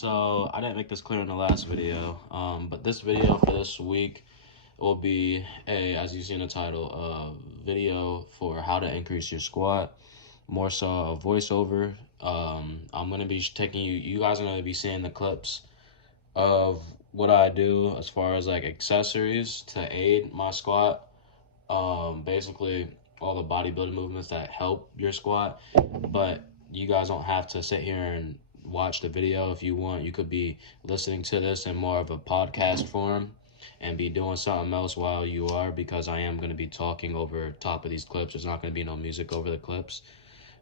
So I didn't make this clear in the last video, but this video for this week will be as you see in the title, a video for how to increase your squat, more so a voiceover. I'm gonna be taking you guys are gonna be seeing the clips of what I do as far as like accessories to aid my squat. Basically all the bodybuilding movements that help your squat, but you guys don't have to sit here and watch the video. If you want, you could be listening to this in more of a podcast form and be doing something else while you are, because I am going to be talking over top of these clips. There's not going to be no music over the clips,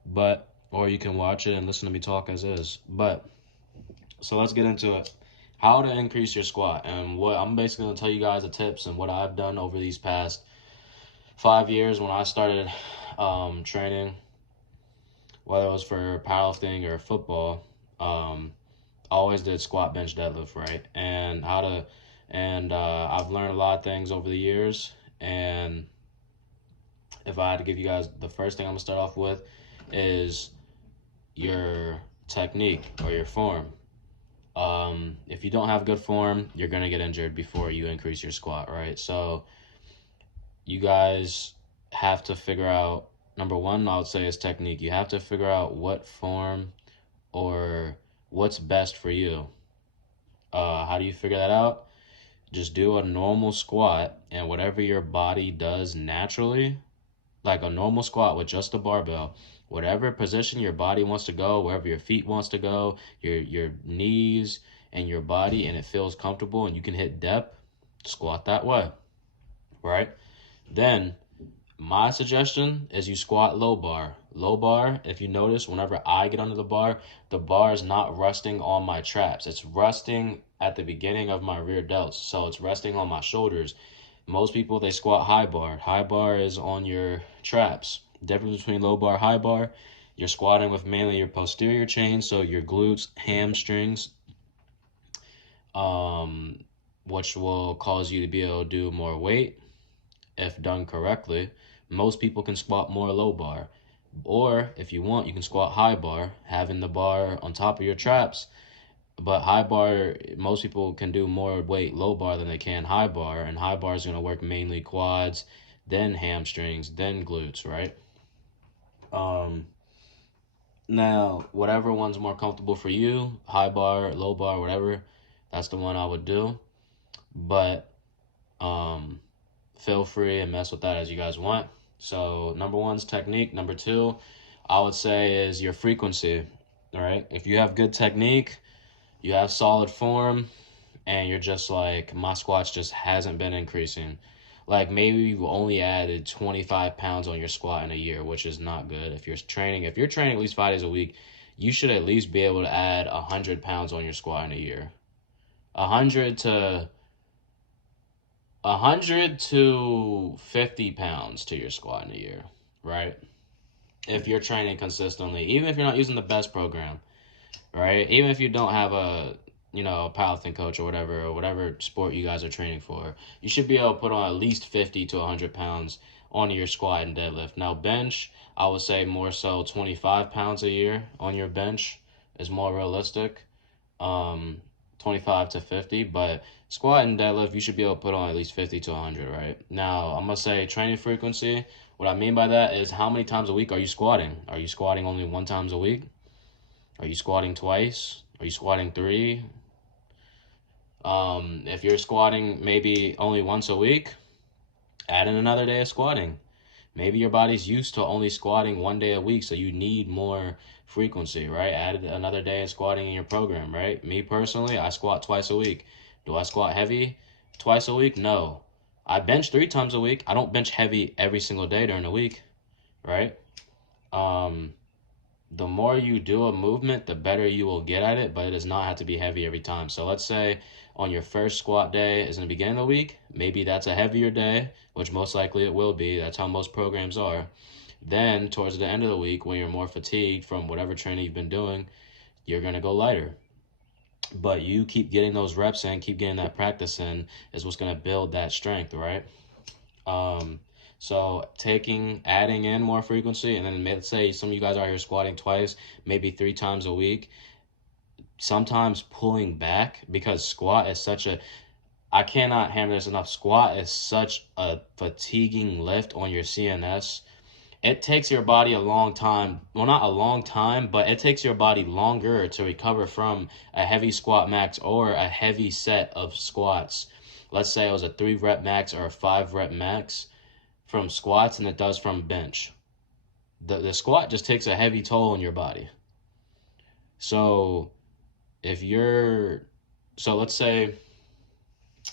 but or you can watch it and listen to me talk as is. But so let's get into it. How to increase your squat, and what I'm basically going to tell you guys the tips and what I've done over these past 5 years when I started training, whether it was for powerlifting or football. I always did squat, bench, deadlift, right? And I've learned a lot of things over the years. And if I had to give you guys, the first thing I'm gonna start off with is your technique or your form. If you don't have good form, you're gonna get injured before you increase your squat, right? So you guys have to figure out, number one, I would say, is technique. You have to figure out what form or what's best for you. How do you figure that out? Just do a normal squat, and whatever your body does naturally, like a normal squat with just a barbell, whatever position your body wants to go, wherever your feet wants to go, your knees and your body, and it feels comfortable and you can hit depth, squat that way, right? Then my suggestion is you squat low bar. Low bar, if you notice, whenever I get under the bar is not resting on my traps. It's resting at the beginning of my rear delts. So it's resting on my shoulders. Most people, they squat high bar. High bar is on your traps. Difference between low bar, high bar, you're squatting with mainly your posterior chain, so your glutes, hamstrings, which will cause you to be able to do more weight if done correctly. Most people can squat more low bar. Or if you want, you can squat high bar, having the bar on top of your traps. But high bar, most people can do more weight low bar than they can high bar. And high bar is going to work mainly quads, then hamstrings, then glutes, right? Now, whatever one's more comfortable for you, high bar, low bar, whatever, that's the one I would do. But feel free and mess with that as you guys want. So number one's technique. Number two, I would say, is your frequency. All right. If you have good technique, you have solid form, and you're just like, my squats just hasn't been increasing. Like maybe you've only added 25 pounds on your squat in a year, which is not good. If you're training at least 5 days a week, you should at least be able to add 100 pounds on your squat in a year. 100 to 50 pounds to your squat in a year, right? If you're training consistently, even if you're not using the best program, right? Even if you don't have a powerlifting coach or whatever sport you guys are training for, you should be able to put on at least 50 to 100 pounds on your squat and deadlift. Now bench, I would say more so 25 pounds a year on your bench is more realistic. 25 to 50, but squat and deadlift, you should be able to put on at least 50 to 100, right? Now, I'm going to say training frequency. What I mean by that is, how many times a week are you squatting? Are you squatting only 1 time a week? Are you squatting twice? Are you squatting 3? If you're squatting maybe only once a week, add in another day of squatting. Maybe your body's used to only squatting 1 day a week, so you need more frequency, right? Add another day of squatting in your program, right? Me personally, I squat twice a week. Do I squat heavy twice a week? No. I bench 3 times a week. I don't bench heavy every single day during the week, right? The more you do a movement, the better you will get at it, but it does not have to be heavy every time. So let's say on your first squat day is in the beginning of the week, maybe that's a heavier day, which most likely it will be. That's how most programs are. Then towards the end of the week, when you're more fatigued from whatever training you've been doing, you're going to go lighter. But you keep getting those reps in, keep getting that practice in, is what's going to build that strength, right? So adding in more frequency, and then let's say some of you guys are here squatting twice, maybe 3 times a week. sometimes pulling back, because squat is such a, I cannot hammer this enough, squat is such a fatiguing lift on your CNS. It takes your body a long time, well, not a long time, but it takes your body longer to recover from a heavy squat max or a heavy set of squats. Let's say it was a 3 rep max or a 5 rep max from squats than it does from bench. The squat just takes a heavy toll on your body. So if you're, so let's say,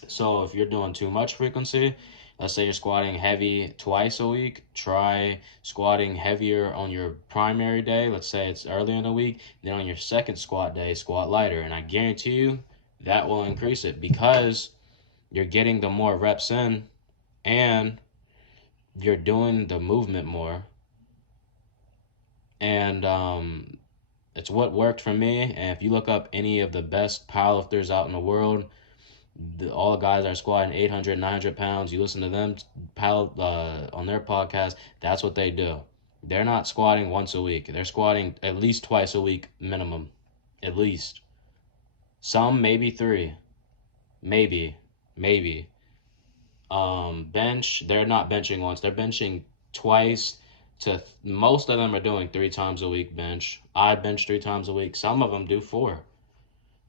so if you're doing too much frequency, let's say you're squatting heavy twice a week, try squatting heavier on your primary day. Let's say it's earlier in the week. Then on your second squat day, squat lighter. And I guarantee you that will increase it, because you're getting the more reps in and you're doing the movement more. And it's what worked for me. And if you look up any of the best powerlifters out in the world, all the guys are squatting 800, 900 pounds. You listen to them on their podcast, that's what they do. They're not squatting once a week. They're squatting at least twice a week minimum. At least. Some maybe 3. Maybe. Bench, they're not benching once. They're benching twice to, most of them are doing 3 times a week bench. I bench 3 times a week. Some of them do 4.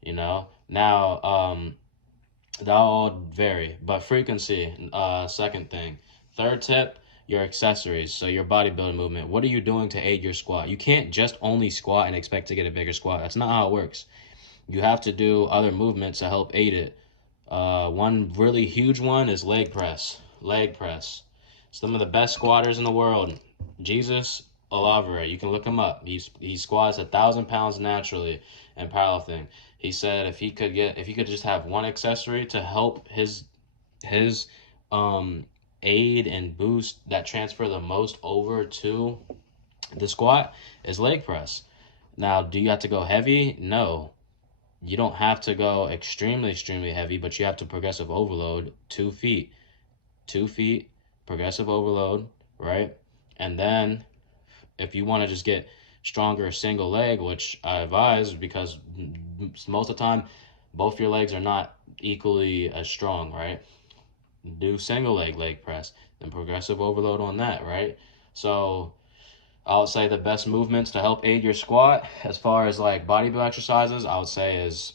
Now, that all vary, but frequency, second thing. Third tip, your accessories. So your bodybuilding movement. What are you doing to aid your squat? You can't just only squat and expect to get a bigger squat. That's not how it works. You have to do other movements to help aid it. One really huge one is leg press. Leg press. Some of the best squatters in the world. Jesus Oliveira, you can look him up. He squats 1,000 pounds naturally in powerlifting. He said if he could just have one accessory to help his aid and boost that transfer the most over to the squat, is leg press. Now, do you have to go heavy? No. You don't have to go extremely heavy, but you have to progressive overload 2 feet. 2 feet, progressive overload, right? And then if you want to just get stronger single leg, which I advise, because most of the time both your legs are not equally as strong, right? Do single leg press, then progressive overload on that, right? So I would say the best movements to help aid your squat, as far as like bodybuilding exercises, I would say is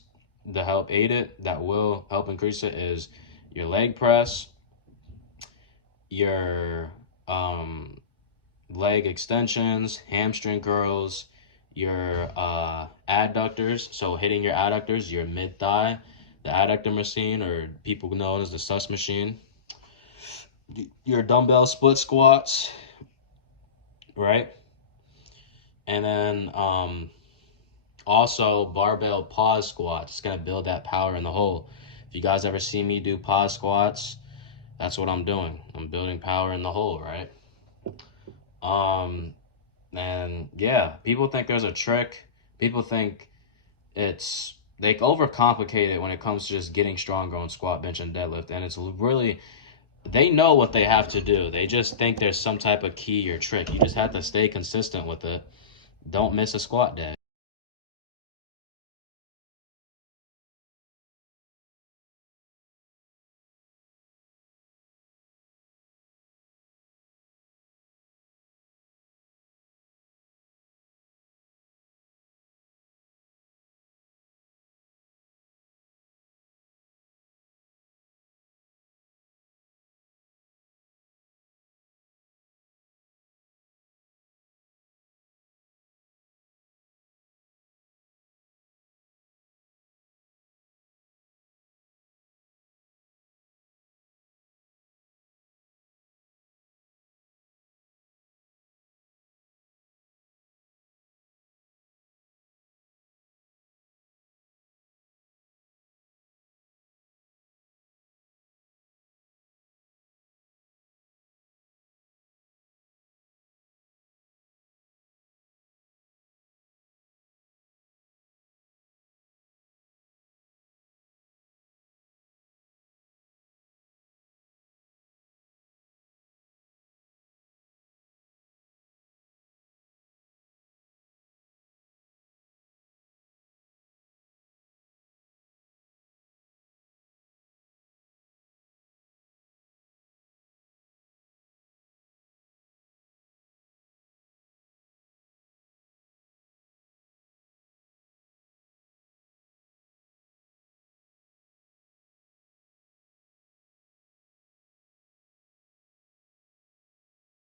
to help aid it, that will help increase it, is your leg press, your leg extensions, hamstring curls, your adductors, so hitting your adductors, your mid-thigh, the adductor machine, or people know it as the sus machine, your dumbbell split squats, right? And then also barbell pause squats. It's going to build that power in the hole. If you guys ever see me do pause squats, that's what I'm doing. I'm building power in the hole, right? And yeah, people think there's a trick. People think they overcomplicate it when it comes to just getting stronger on squat, bench, and deadlift. And it's really, they know what they have to do. They just think there's some type of key or trick. You just have to stay consistent with it. Don't miss a squat day.